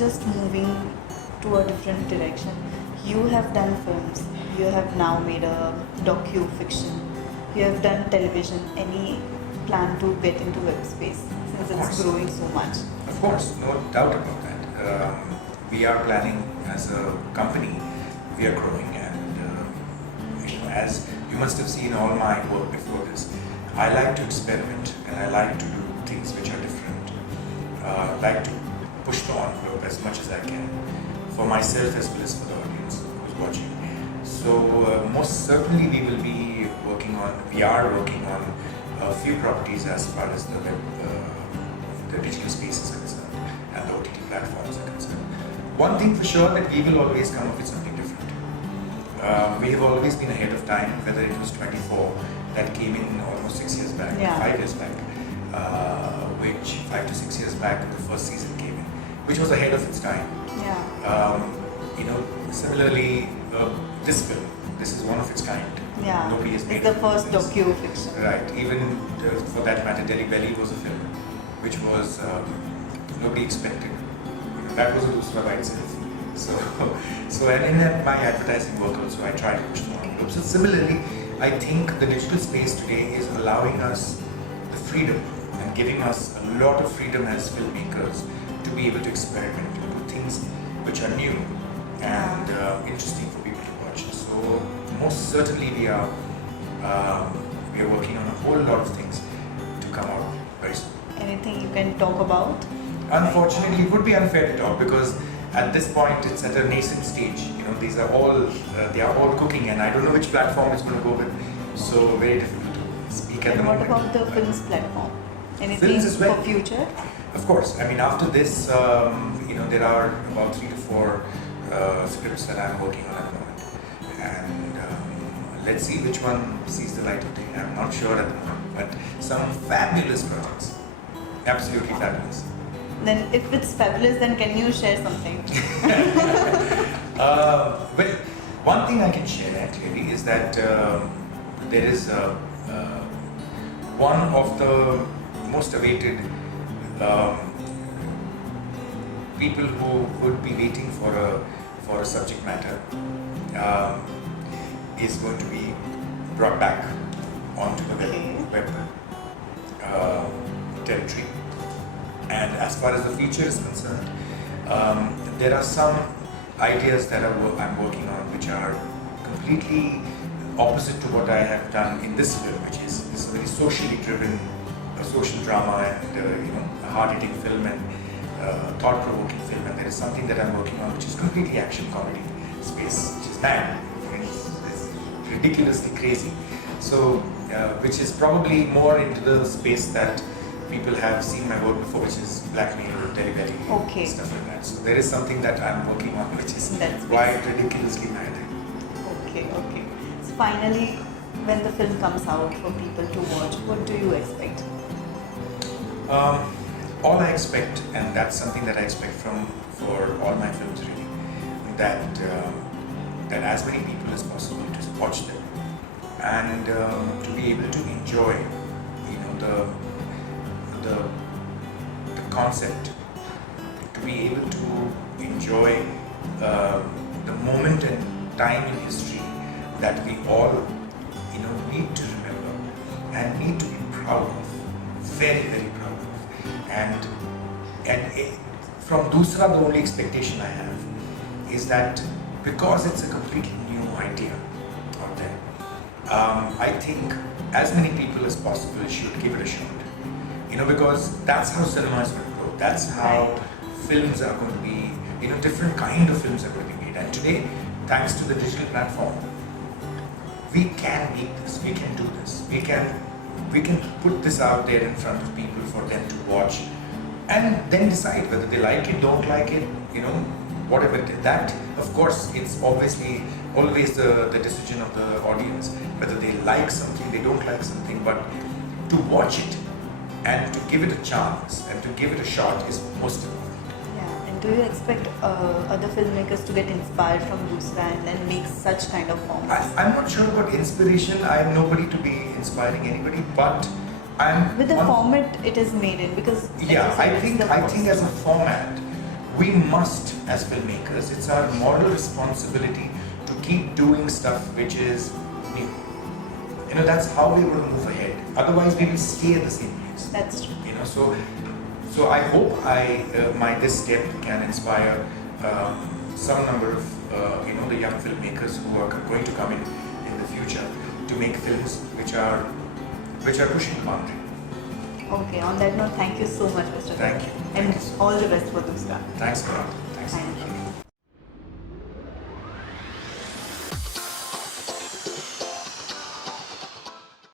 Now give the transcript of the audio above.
just moving to a different direction. You have done films. You have now made a docu-fiction. You have done television. Any plan to get into web space since it's growing so much? Of course, no doubt about that. We are planning as a company. We are growing, and as you must have seen all my work before this, I like to experiment and I like to do things which are different. I like to push the envelope as much as I can for myself as well as for the audience who's watching. So most certainly we are working on a few properties as far as the web, the digital space is concerned and the OTT platforms are concerned. One thing for sure, that we will always come up with something different. We have always been ahead of time, whether it was 24 that came in almost 6 years back, 5 years back, which 5 to 6 years back the first season came in, which was ahead of its time. Similarly, this film, this is one of its kind. Nobody has made it's the first docu-fiction. Right. Even for that matter, Delhi Belly was a film which was nobody expected. That was a Doosra by itself. And in my advertising work also, I try to push the envelope. So similarly, I think the digital space today is allowing us the freedom and giving us a lot of freedom as filmmakers to be able to experiment, to do things which are new and interesting for people to watch. So most certainly we are working on a whole lot of things to come out very soon. Anything you can talk about? Unfortunately, it would be unfair to talk because at this point it's at a nascent stage. These are all they are all cooking, and I don't know which platform it's going to go with. So very difficult to speak at the moment. What about the films platform? Anything for future? Of course. I mean, after this, there are about 3 to 4 scripts that I'm working on at the moment, and let's see which one sees the light of day. I'm not sure at the moment, but some fabulous projects, absolutely fabulous. Then, if it's fabulous, then can you share something? Well, one thing I can share clearly is that there is one of the most awaited people who would be waiting for a subject matter is going to be brought back onto the web territory. And as far as the future is concerned, there are some ideas that I'm working on which are completely opposite to what I have done in this film, which is this very socially driven social drama and a hard-hitting film and thought-provoking film. And there is something that I'm working on which is completely action comedy space, which is mad. It's ridiculously crazy. So, which is probably more into the space that people have seen my work before, which is blackmail or Delhi Belly, stuff like that. So there is something that I'm working on, which is quite ridiculously mad. Okay. So finally, when the film comes out for people to watch, what do you expect? All I expect, and that's something that I expect for all my films really, that as many people as possible to watch them and to be able to enjoy, the concept, to be able to enjoy the moment and time in history that we all need to remember and need to be proud of, very, very proud of. And from Doosra, the only expectation I have is that because it's a completely new idea out there, I think as many people as possible should give it a shot. Because that's how cinema is going to grow. That's how films are going to be, different kind of films are going to be made. And today, thanks to the digital platform, we can make this, we can do this. We can put this out there in front of people for them to watch and then decide whether they like it, don't like it, whatever it is. That, of course, it's obviously always the decision of the audience, whether they like something, they don't like something, but to watch it and to give it a chance and to give it a shot is most important. Yeah, and do you expect other filmmakers to get inspired from Doosra and then make such kind of formats? I'm not sure about inspiration. I'm nobody to be inspiring anybody, but I'm... With the format it is made in, because... Yeah, I think as a format, we must, as filmmakers, it's our moral responsibility to keep doing stuff which is new. You know, that's how we're going to move ahead. Otherwise, we will stay at the same place. That's true. You know, so I hope this step can inspire some number of the young filmmakers who are going to come in the future to make films which are pushing the boundary. Okay, on that note, thank you so much, Mr. Thank you. And Thank you. all the best for Doosra. Thanks, Karan. Thanks. Thank you.